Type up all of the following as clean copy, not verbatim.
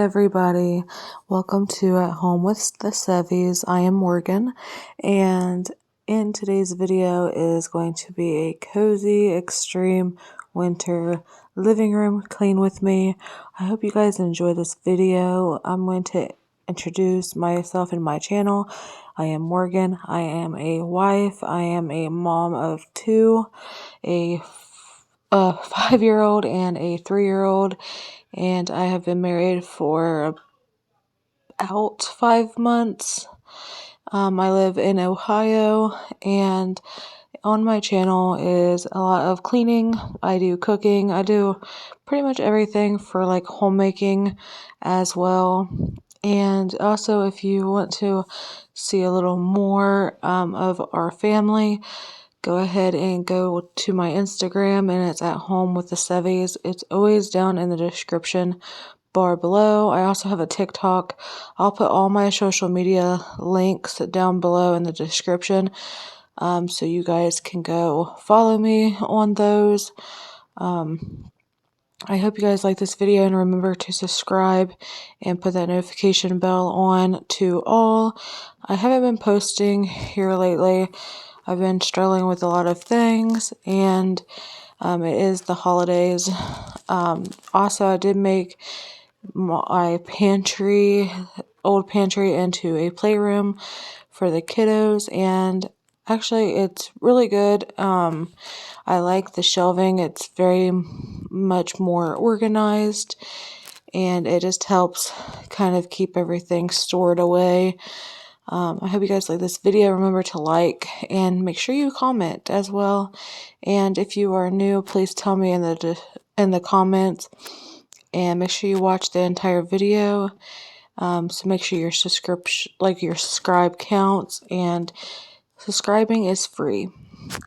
everybody, welcome to At Home with the Sevies. I am Morgan, and in today's video is going to be a cozy, extreme winter living room clean with me. I hope you guys enjoy this video. I'm going to introduce myself and my channel. I am Morgan. I am a wife. I am a mom of two, a 5-year-old and a 3-year-old. And I have been married for about 5 months. I live in Ohio, and on my channel is a lot of cleaning. I do cooking. I do pretty much everything for like homemaking as well. And also, if you want to see a little more of our family, go ahead and go to my Instagram, and it's At Home with the Sevies. It's always down in the description bar below. I also have a TikTok. I'll put all my social media links down below in the description, so you guys can go follow me on those. I hope you guys like this video, and remember to subscribe and put that notification bell on to all. I haven't been posting here lately. I've been struggling with a lot of things, and it is the holidays. Also, I did make my old pantry into a playroom for the kiddos, and actually it's really good. I like the shelving. It's very much more organized, and it just helps kind of keep everything stored away. I hope you guys like this video. Remember to like and make sure you comment as well. And if you are new, please tell me in the comments, and make sure you watch the entire video. So make sure your subscribe counts, and subscribing is free.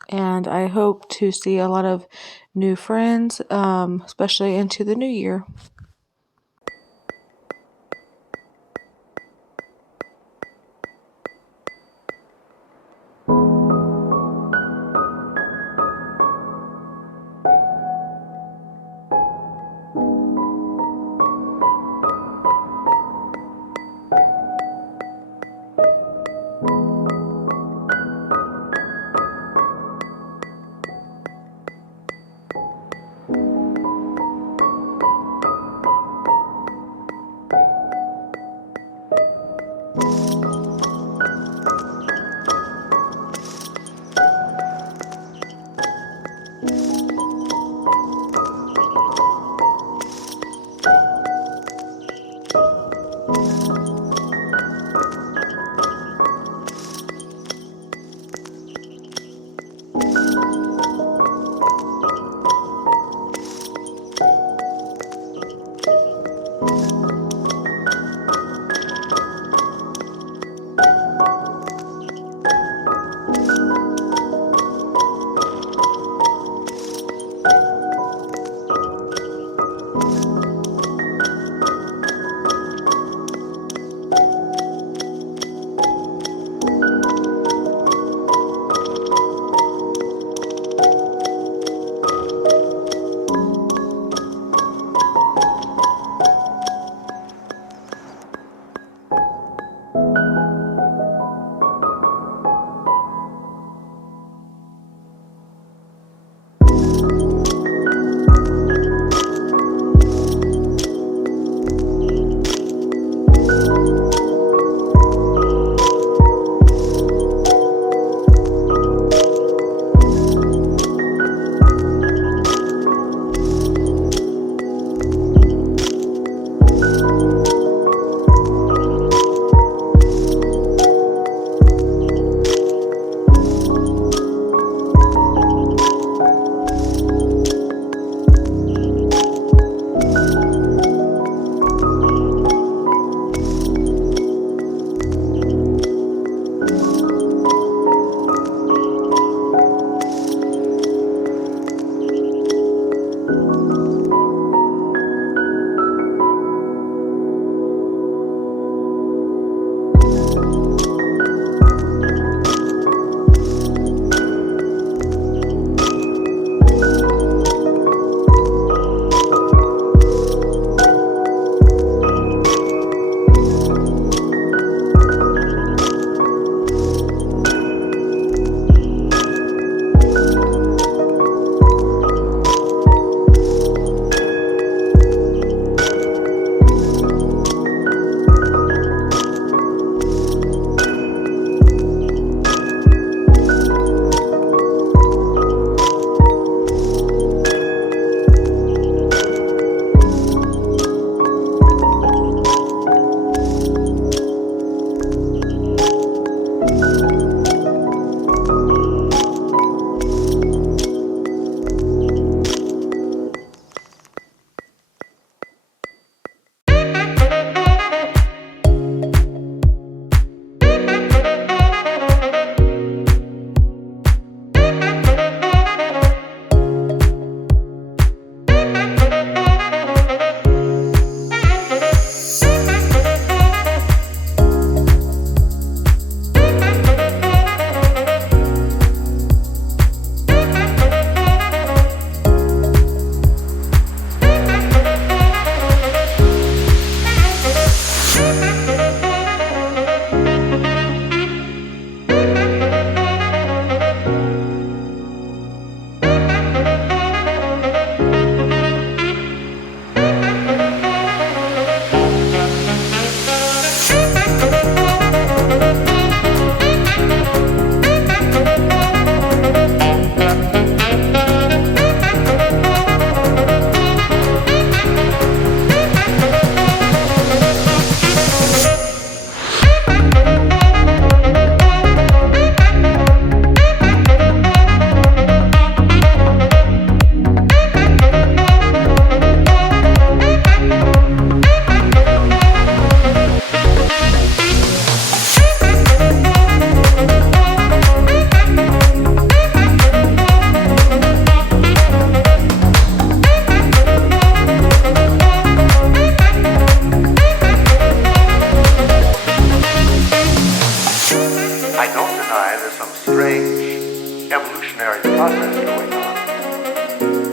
And I hope to see a lot of new friends, especially into the new year.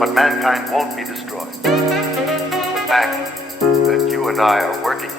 But mankind won't be destroyed. The fact that you and I are working